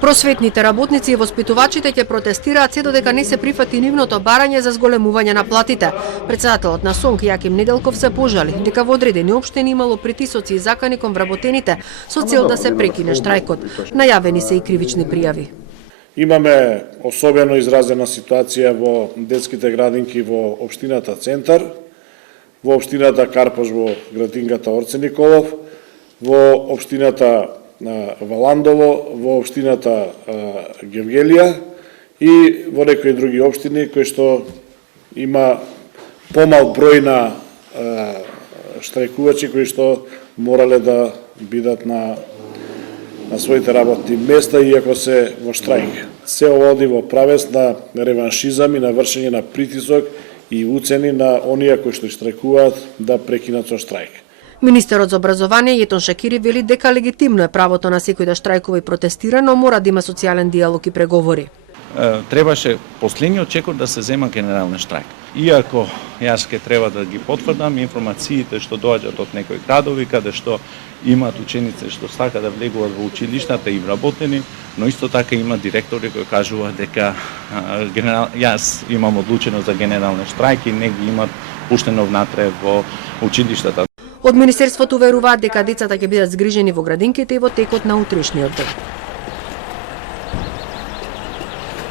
Просветните работници и воспитувачите ќе протестираат се додека не се прифати нивното барање за зголемување на платите. Председателот на СОНК Јаким Неделков се пожали дека во одредени општини имало притисоци и закани кон вработените со цел да се прекине штрајкот. Најавени се и кривични пријави. Имаме особено изразена ситуација во детските градинки во општината Центар, во општината Карпош во градинката Орце Николов, во општината Валандово, во општината Гевгелија и во некои други општини кои што има помал број на штрајкувачи кои што морале да бидат на своите работни места иако се во штрајк. Се води во правец на реваншизам и на вршење на притисок и уцени на оние кои што штрајкуваат да прекинат со штрајк. Министерот за образование Јетон Шакири вели дека легитимно е правото на секој да штрајкува и протестира, но мора да има социјален диалог и преговори. Требаше последниот чекор да се зема генерален штрајк. Иако јас ке треба да ги потврдам информациите што доаѓаат од некои градови каде што имаат ученици што сака да влегуваат во училиштата и вработени, но исто така има директори кои кажуваат дека јас имам одлучено за генерален штрајк и не ги имат пуштено внатре во училиштата. Од Министерството веруваат дека децата ќе бидат згрижени во градинките и во текот на утрешниот ден.